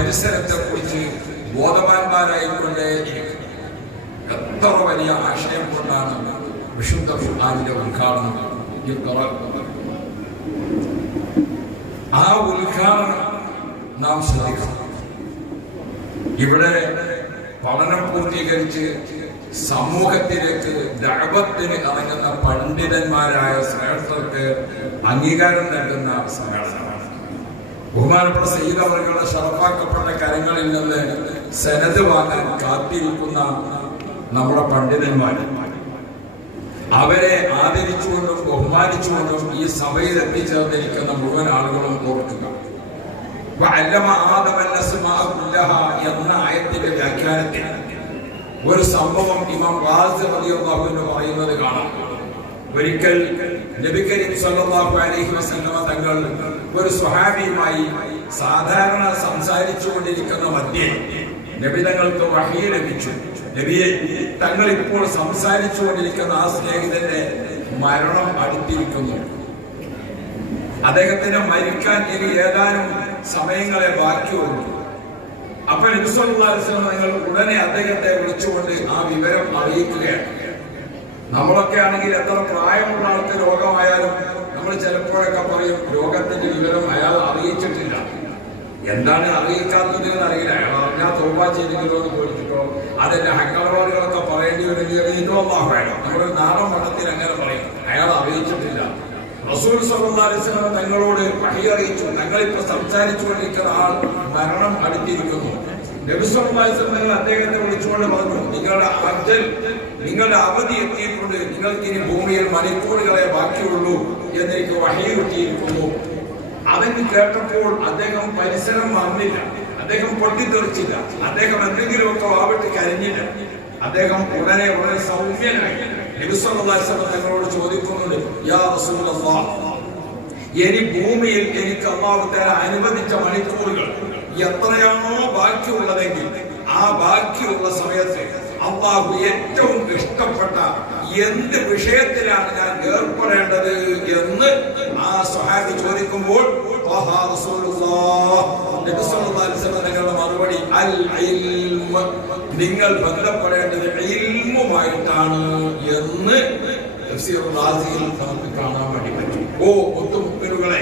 പരിസരത്തെ കുറിച്ച് ബോധവാന്മാരായിക്കൊണ്ട് എത്ര വലിയ ആശയം കൊണ്ടാണ് വിശുദ്ധ ഖുർആനിന്റെ ഉദ്ഘാടനം. ആ ഉദ്ഘാടനം നാം ശ്രദ്ധിക്കണം. ഇവിടെ പഠനം പൂർത്തീകരിച്ച് സമൂഹത്തിലേക്ക് ദഅവത്തിന് ഇറങ്ങുന്ന പണ്ഡിതന്മാരായ ശ്രേഷ്ഠർക്ക് അംഗീകാരം നൽകുന്ന സമ്മേളനമാണ്. ബഹുമാനപ്പെട്ട സയ്യിദ് അവരുടെ ഷറഫാക്കപ്പെട്ട കരങ്ങളിൽ നിന്ന് സനദ് വാങ്ങാൻ കാത്തിരിക്കുന്ന നമ്മുടെ പണ്ഡിതന്മാർ, അവരെ ആദരിച്ചുകൊണ്ടും ബഹുമാനിച്ചുകൊണ്ടും ഈ സഭയിൽ എത്തിച്ചേർന്നിരിക്കുന്ന മുഴുവൻ ആളുകളും ഓർക്കുക. എന്ന ആയത്തിന്റെ വ്യാഖ്യാനത്തിൽ ഒരു സംഭവം ഇമാം റാസി റളിയല്ലാഹു അൻഹു പറയുന്നത് കാണാം. ഒരിക്കൽ നബി കരീം സല്ലല്ലാഹു അലൈഹി വസല്ലമ തങ്ങൾ ഒരു സ്വഹാബിയുമായി സാധാരണ സംസാരിച്ചുകൊണ്ടിരിക്കുന്ന മധ്യേ നബി തങ്ങൾക്ക് വഹീ ലഭിച്ചു. നബിയെ, തങ്ങൾ ഇപ്പോൾ സംസാരിച്ചുകൊണ്ടിരിക്കുന്ന ആ സ്നേഹിതന്റെ മരണം അടുത്തിരിക്കുന്നു. അദ്ദേഹത്തിന് മരിക്കാൻ ഇനി ഏതാനും സമയങ്ങളെ ബാക്കിയുള്ളൂ. അപ്പൊ നബി സല്ലല്ലാഹു അലൈഹി വസല്ലം നിങ്ങൾ ഉടനെ അദ്ദേഹത്തെ വിളിച്ചുകൊണ്ട് ആ വിവരം അറിയിക്കുകയാണ്. നമ്മളൊക്കെ ആണെങ്കിൽ എത്ര പ്രായമുള്ള ആൾക്ക് രോഗമായാലും നമ്മൾ ചിലപ്പോഴൊക്കെ പറയും രോഗത്തിന്റെ വിവരം അയാൾ അറിയിച്ചിട്ടില്ല. എന്താണ് അറിയിക്കാത്തത് എന്ന് അറിയില്ല. അയാൾ അറിഞ്ഞാൽ തൗബ ചെയ്തിട്ടോ എന്ന് പേടിച്ചിട്ടോ അതിന്റെ ഹക്കറവാദികളൊക്കെ പറയേണ്ടി വരുന്നോ വേണം. നമ്മുടെ നാടൻ മഠത്തിൽ അങ്ങനെ പറയും, അയാൾ അറിയിച്ചിട്ടില്ല. റസൂൽ സല്ലല്ലാഹു അലൈഹി വസല്ലം തങ്ങളോട് വഹി അറിയിച്ചു, തങ്ങളിപ്പോ സംസാരിച്ചുകൊണ്ടിരിക്കുന്ന ആൾ മരണം അടുത്തിരിക്കുന്നു. നബി സല്ലല്ലാഹു അലൈഹി വസല്ലം തങ്ങൾ അദ്ദേഹത്തെ വിളിച്ചുകൊണ്ട് പറഞ്ഞു, നിങ്ങളുടെ അവധി എത്തിയിട്ടുണ്ട്, നിങ്ങൾക്ക് ഇനി ഭൂമിയിൽ മണിക്കൂറുകളെ ബാക്കിയുള്ളൂ എന്നെനിക്ക് വഹി കിട്ടിയിരിക്കുന്നു. അതെന്ന് കേട്ടപ്പോൾ അദ്ദേഹം പരിസരം മറന്നില്ല, അദ്ദേഹം പൊട്ടിത്തെറിച്ചില്ല, അദ്ദേഹം എന്തെങ്കിലുമൊക്കെ ആവട്ടെ കരഞ്ഞില്ല. അദ്ദേഹം ഉടനെ സൗമ്യനായി നബി സല്ലല്ലാഹു അലൈഹി വസല്ലം തങ്ങളോട് ചോദിക്കുന്നുണ്ട്, യാ റസൂലല്ലാഹ്, ഇനി ഭൂമിയിൽ എനിക്ക് അല്ലാഹു തആല അനുവദിച്ച മണിക്കൂറുകൾ എത്രയാണോ ബാക്കിയുള്ളതെങ്കിൽ ആ ബാക്കിയുള്ള സമയത്ത് അല്ലാഹു ഏറ്റവും ഇഷ്ടപ്പെട്ട എന്ത് വിഷയത്തിലാണ് ഞാൻ ഏർപ്പെടേണ്ടത് എന്ന് ആ സ്വഹാബി ചോദിക്കുമ്പോൾ നിങ്ങളുടെ മറുപടി അൽ ഇൽമ, നിങ്ങൾ ബന്ധപ്പെടേണ്ടത് ഇൽമുമായിട്ടാണ് എന്ന് തഫ്സീർ റാസിയിൽ നമുക്ക് കാണാൻ വേണ്ടി പറ്റും. ഓ മുത്തുമുഅ്മിനുകളെ,